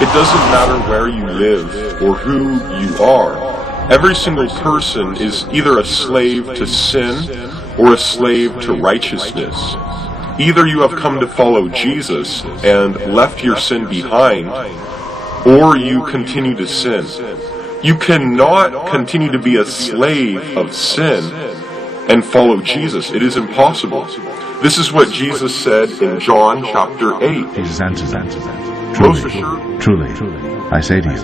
It doesn't matter where you live or who you are. Every single person is either a slave to sin or a slave to righteousness. Either you have come to follow Jesus and left your sin behind, or you continue to sin. You cannot continue to be a slave of sin and follow Jesus. It is impossible. This is what Jesus said in John chapter 8. Jesus answered them, Truly, I say to you,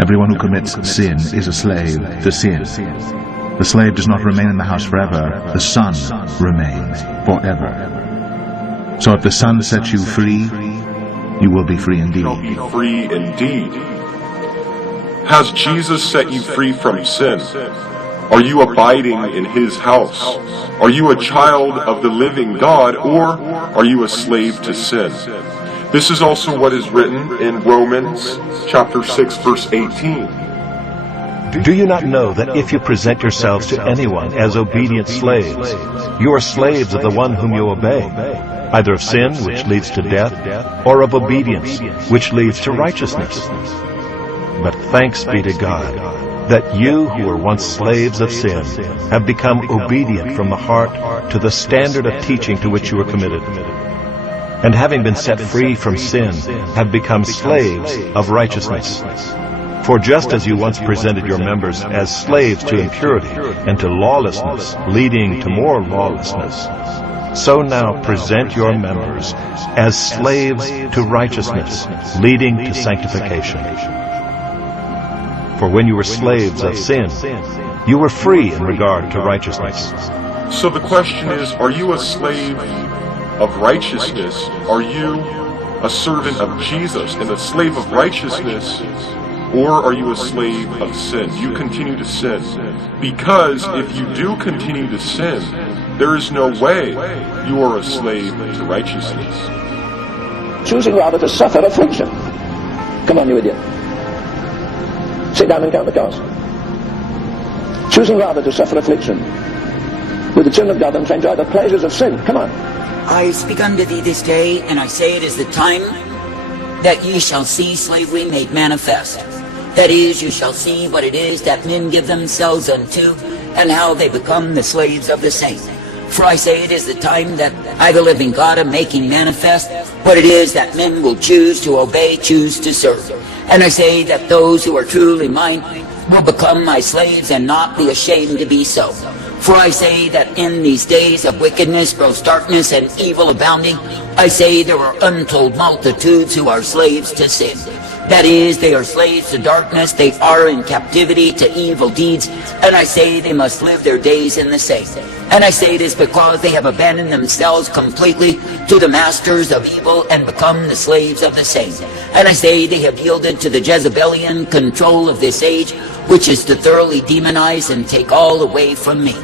everyone who commits sin is a slave to sin. The slave does not remain in the house forever, the Son remains forever. So if the Son sets you free, you will be free indeed. You will be free indeed. Has Jesus set you free from sin? Are you abiding in His house? Are you a child of the living God, or are you a slave to sin? This is also what is written in Romans chapter 6, verse 18. Do you not know that if you present yourselves to anyone as obedient slaves, you are slaves of the one whom you obey, either of sin, which leads to death, or of obedience, which leads to righteousness? But thanks be to God, that you who were once slaves of sin have become obedient from the heart to the standard of teaching to which you were committed, and having been set free from sin, have become slaves of righteousness. For just as you once presented your members as slaves to impurity and to lawlessness, leading to more lawlessness, so now present your members as slaves to righteousness, leading to sanctification. For when you were slaves of sin, you were free in regard to righteousness. So the question is, are you a slave of righteousness? Are you a servant of Jesus and a slave of righteousness? Or are you a slave of sin? You continue to sin. Because if you do continue to sin, there is no way you are a slave to righteousness. Choosing rather to suffer affliction. Come on, you idiot. Sit down and count the cost. Choosing rather to suffer affliction with the children of God than to enjoy the pleasures of sin. Come on. I speak unto thee this day, and I say it is the time that ye shall see slavery made manifest. That is, you shall see what it is that men give themselves unto, and how they become the slaves of the same. For I say it is the time that I, the living God, am making manifest what it is that men will choose to obey, choose to serve. And I say that those who are truly mine will become my slaves and not be ashamed to be so. For I say that in these days of wickedness, gross darkness, and evil abounding, I say there are untold multitudes who are slaves to sin. That is, they are slaves to darkness, they are in captivity to evil deeds, and I say they must live their days in the same. And I say it is because they have abandoned themselves completely to the masters of evil and become the slaves of the same. And I say they have yielded to the Jezebelian control of this age, which is to thoroughly demonize and take all away from me.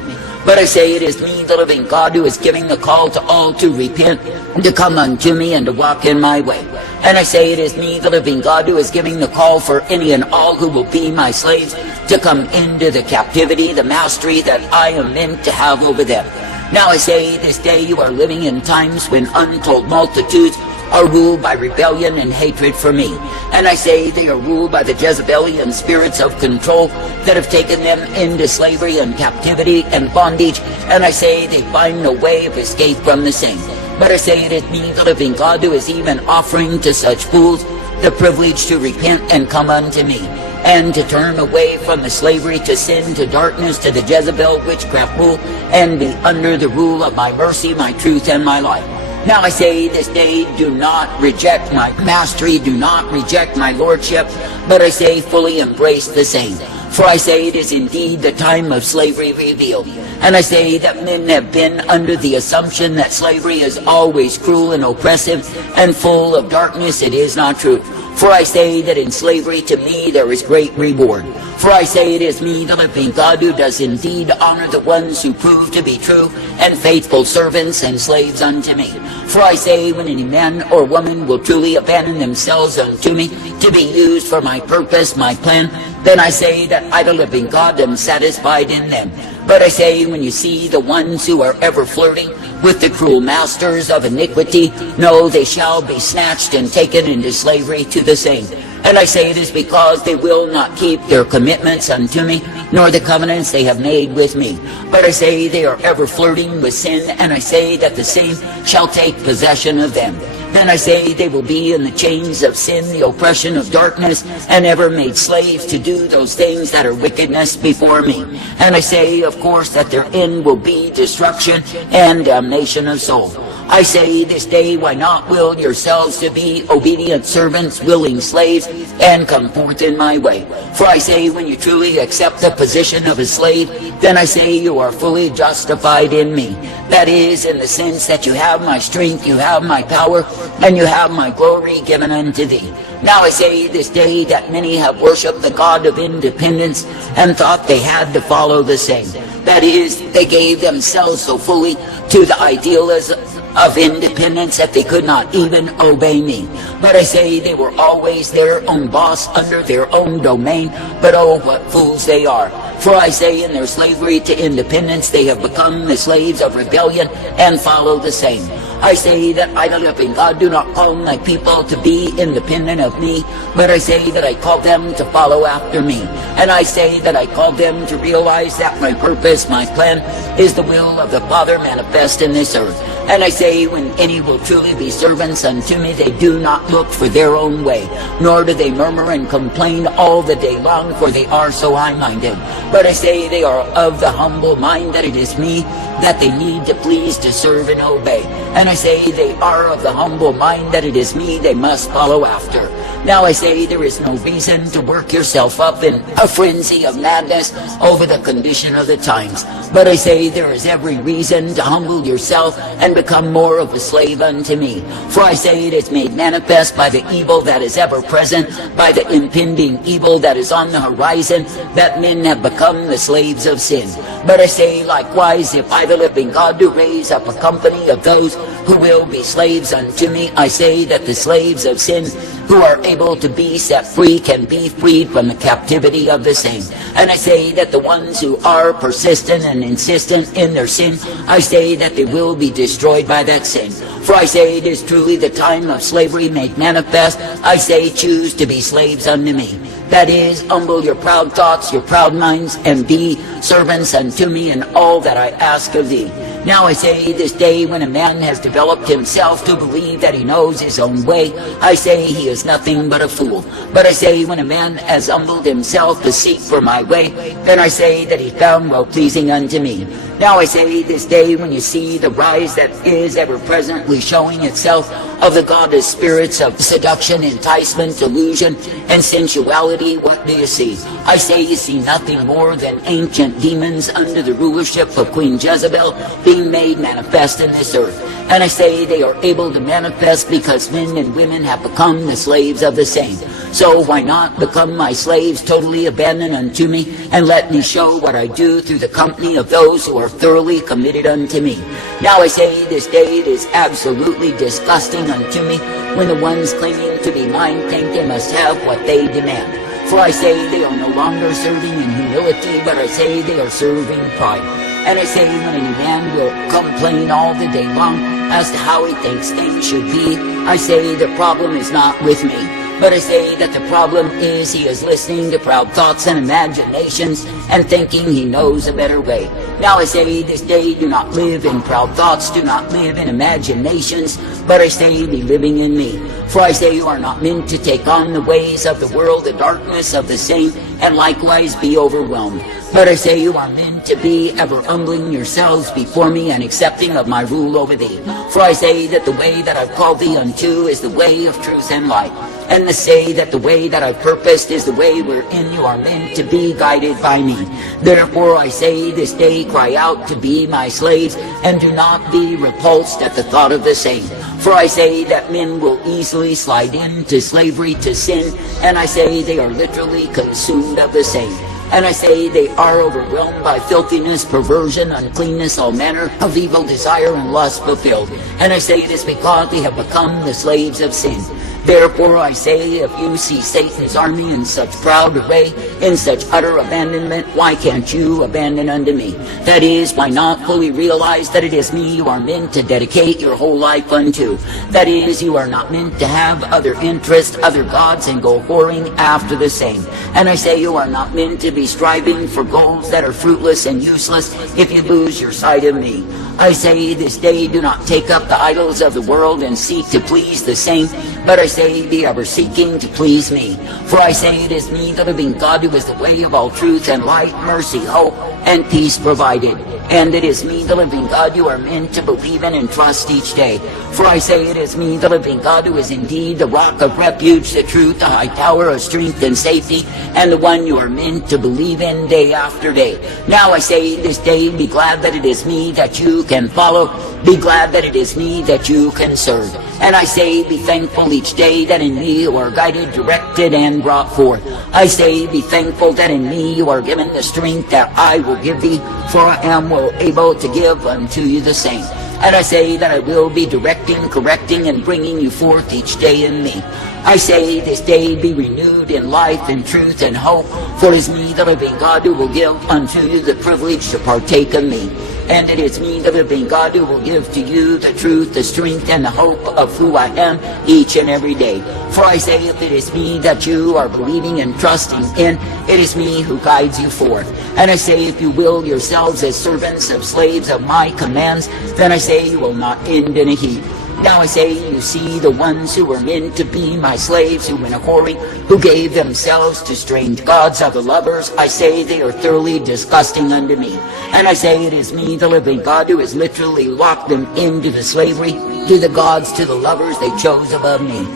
But I say it is me, the living God, who is giving the call to all to repent, and to come unto me, and to walk in my way. And I say it is me, the living God, who is giving the call for any and all who will be my slaves, to come into the captivity, the mastery that I am meant to have over them. Now I say this day you are living in times when untold multitudes are ruled by rebellion and hatred for me. And I say they are ruled by the Jezebelian spirits of control that have taken them into slavery and captivity and bondage. And I say they find no way of escape from the same. But I say it is me, the living God, who is even offering to such fools the privilege to repent and come unto me, and to turn away from the slavery to sin, to darkness, to the Jezebel witchcraft rule, and be under the rule of my mercy, my truth, and my life. Now I say this day, do not reject my mastery, do not reject my lordship, but I say fully embrace the same. For I say it is indeed the time of slavery revealed. And I say that men have been under the assumption that slavery is always cruel and oppressive and full of darkness. It is not true. For I say that in slavery to me there is great reward. For I say it is me, the living God, who does indeed honor the ones who prove to be true and faithful servants and slaves unto me. For I say when any man or woman will truly abandon themselves unto me to be used for my purpose, my plan, then I say that I, the living God, am satisfied in them. But I say when you see the ones who are ever flirting with the cruel masters of iniquity. No, they shall be snatched and taken into slavery to the same. And I say it is because they will not keep their commitments unto me, nor the covenants they have made with me. But I say they are ever flirting with sin, and I say that the same shall take possession of them. And I say they will be in the chains of sin, the oppression of darkness, and ever made slaves to do those things that are wickedness before me. And I say, of course, that their end will be destruction and damnation of soul. I say this day, why not will yourselves to be obedient servants, willing slaves, and come forth in my way? For I say, when you truly accept the position of a slave, then I say you are fully justified in me. That is, in the sense that you have my strength, you have my power, and you have my glory given unto thee. Now I say this day that many have worshipped the God of independence and thought they had to follow the same. That is, they gave themselves so fully to the idealism of independence that they could not even obey me. But I say they were always their own boss under their own domain. But oh, what fools they are. For I say in their slavery to independence they have become the slaves of rebellion and follow the same. I say that I, the living God, do not call my people to be independent of me, but I say that I call them to follow after me. And I say that I call them to realize that my purpose, my plan, is the will of the Father manifest in this earth. And I say, when any will truly be servants unto me, they do not look for their own way, nor do they murmur and complain all the day long, for they are so high-minded. But I say they are of the humble mind that it is me that they need to please, to serve and obey. And I say they are of the humble mind that it is me they must follow after. Now I say there is no reason to work yourself up in a frenzy of madness over the condition of the times. But I say there is every reason to humble yourself and become more of a slave unto me. For I say it is made manifest by the evil that is ever present, by the impending evil that is on the horizon, that men have become the slaves of sin. But I say likewise, if I, the living God, do raise up a company of those who will be slaves unto me, I say that the slaves of sin who are able to be set free can be freed from the captivity of the same. And I say that the ones who are persistent and insistent in their sin, I say that they will be destroyed by that sin. For I say it is truly the time of slavery made manifest. I say choose to be slaves unto me. That is, humble your proud thoughts, your proud minds, and be servants unto me in all that I ask of thee. Now I say this day, when a man has developed himself to believe that he knows his own way, I say he is nothing but a fool. But I say when a man has humbled himself to seek for my way, then I say that he found well-pleasing unto me. Now I say this day, when you see the rise that is ever presently showing itself of the godless spirits of seduction, enticement, delusion, and sensuality, what do you see? I say you see nothing more than ancient demons under the rulership of Queen Jezebel being made manifest in this earth. And I say they are able to manifest because men and women have become the slaves of the same. So why not become my slaves, totally abandoned unto me, and let me show what I do through the company of those who are thoroughly committed unto me. Now I say this day it is absolutely disgusting unto me when the ones claiming to be mine think they must have what they demand. For I say they are no longer serving in humility, but I say they are serving pride. And I say when any man will complain all the day long as to how he thinks things should be, I say the problem is not with me. But I say that the problem is he is listening to proud thoughts and imaginations and thinking he knows a better way. Now I say this day, do not live in proud thoughts, do not live in imaginations, but I say be living in me. For I say you are not meant to take on the ways of the world, the darkness of the same, and likewise be overwhelmed. But I say you are meant to be ever humbling yourselves before me and accepting of my rule over thee. For I say that the way that I've called thee unto is the way of truth and light. And to say that the way that I've purposed is the way wherein you are meant to be guided by me. Therefore I say this day, cry out to be my slaves, and do not be repulsed at the thought of the same. For I say that men will easily slide into slavery to sin, and I say they are literally consumed of the same. And I say they are overwhelmed by filthiness, perversion, uncleanness, all manner of evil desire and lust fulfilled. And I say it is because they have become the slaves of sin. Therefore I say, if you see Satan's army in such proud array, in such utter abandonment, why can't you abandon unto me? That is, why not fully realize that it is me you are meant to dedicate your whole life unto? That is, you are not meant to have other interests, other gods, and go whoring after the same. And I say you are not meant to be striving for goals that are fruitless and useless if you lose your sight of me. I say this day, do not take up the idols of the world and seek to please the same, but I say be ever seeking to please me. For I say it is me, the living God, who is the way of all truth and light, mercy, hope, and peace provided. And it is me, the living God, you are meant to believe in and trust each day. For I say it is me, the living God, who is indeed the rock of refuge, the truth, the high tower of strength and safety, and the one you are meant to believe in day after day. Now I say this day, be glad that it is me that you can follow. Be glad that it is me that you can serve. And I say, be thankful each day that in me you are guided, directed, and brought forth. I say, be thankful that in me you are given the strength that I will give thee, for I am well able to give unto you the same. And I say that I will be directing, correcting, and bringing you forth each day in me. I say this day be renewed in life and truth and hope, for it is me, the living God, who will give unto you the privilege to partake of me. And it is me, the living God, who will give to you the truth, the strength, and the hope of who I am each and every day. For I say, if it is me that you are believing and trusting in, it is me who guides you forth. And I say, if you will yourselves as servants of slaves of my commands, then I say you will not end in a heap. Now I say, you see the ones who were meant to be my slaves, who went a-whoring, who gave themselves to strange gods, other lovers, I say they are thoroughly disgusting unto me. And I say it is me, the living God, who has literally locked them into the slavery, to the gods, to the lovers they chose above me.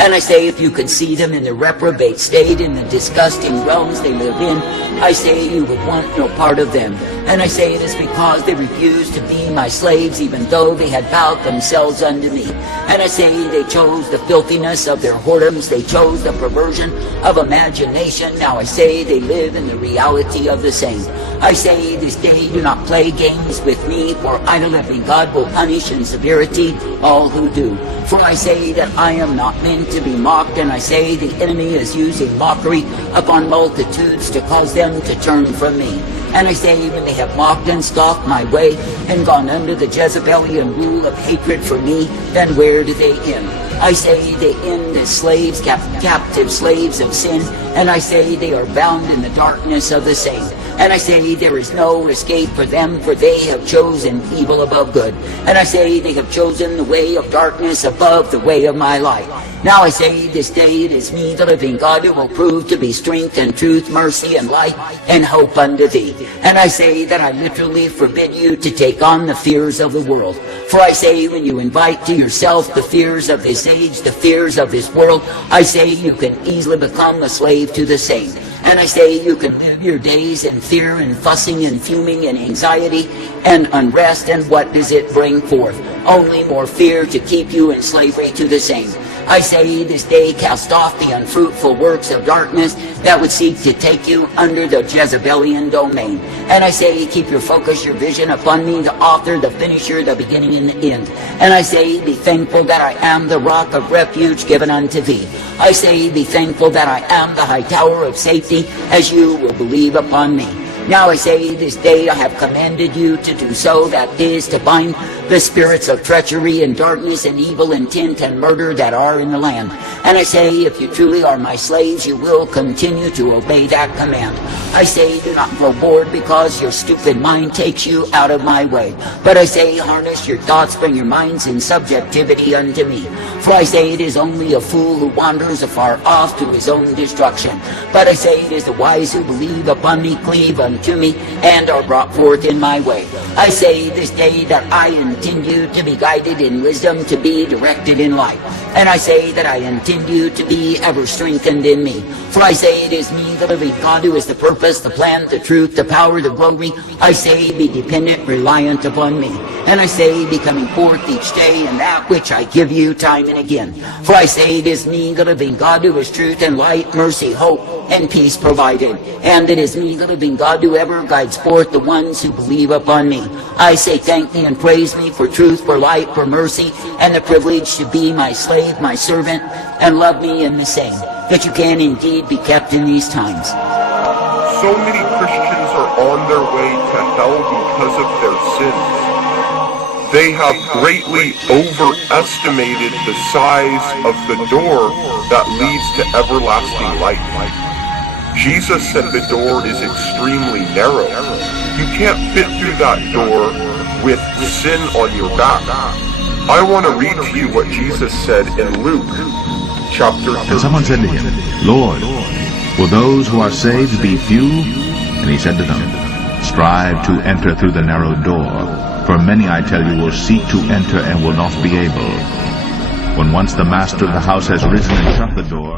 And I say, if you could see them in the reprobate state, in the disgusting realms they live in, I say you would want no part of them. And I say it is because they refused to be my slaves, even though they had vowed themselves unto me. And I say they chose the filthiness of their whoredoms, they chose the perversion of imagination. Now I say they live in the reality of the same. I say this day, do not play games with me, for I, the living God, will punish in severity all who do. For I say that I am not meant to be mocked, and I say the enemy is using mockery upon multitudes to cause them to turn from me. And I say, when they have mocked and scoffed my way, and gone under the Jezebelian rule of hatred for me, then where do they end? I say they end as slaves, captive slaves of sin, and I say they are bound in the darkness of the same. And I say there is no escape for them, for they have chosen evil above good. And I say they have chosen the way of darkness above the way of my light. Now I say this day it is me, the living God, who will prove to be strength and truth, mercy and light and hope unto thee. And I say that I literally forbid you to take on the fears of the world. For I say, when you invite to yourself the fears of this age, the fears of this world, I say you can easily become a slave to the same. And I say you can live your days in fear and fussing and fuming and anxiety and unrest, and what does it bring forth? Only more fear to keep you in slavery to the same. I say this day, cast off the unfruitful works of darkness that would seek to take you under the Jezebelian domain. And I say, keep your focus, your vision upon me, the author, the finisher, the beginning and the end. And I say, be thankful that I am the rock of refuge given unto thee. I say, be thankful that I am the high tower of safety, as you will believe upon me. Now I say this day I have commanded you to do so, that is, to bind the spirits of treachery and darkness and evil intent and murder that are in the land. And I say, if you truly are my slaves, you will continue to obey that command. I say, do not grow bored because your stupid mind takes you out of my way. But I say, harness your thoughts, bring your minds in subjectivity unto me. For I say, it is only a fool who wanders afar off to his own destruction. But I say, it is the wise who believe upon me, cleave unto me, and are brought forth in my way. I say this day that I intend you to be guided in wisdom, to be directed in light. And I say that I intend you to be ever strengthened in me. For I say it is me, the living God, who is the purpose, the plan, the truth, the power, the glory. I say be dependent, reliant upon me. And I say be coming forth each day in that which I give you time and again. For I say it is me, the living God, who is truth and light, mercy, hope, and peace provided. And it is me, the living God, who ever guides forth the ones who believe upon me. I say thank me and praise me for truth, for light, for mercy, and the privilege to be my slave, my servant, and love me in the same, that you can indeed be kept in these times. So many Christians are on their way to hell because of their sins. They have greatly overestimated the size of the door that leads to everlasting life. Jesus said the door is extremely narrow. You can't fit through that door with sin on your back. I want to read to you what Jesus said in Luke chapter 3. And someone said to him, Lord, will those who are saved be few? And he said to them, strive to enter through the narrow door. For many, I tell you, will seek to enter and will not be able. When once the master of the house has risen and shut the door,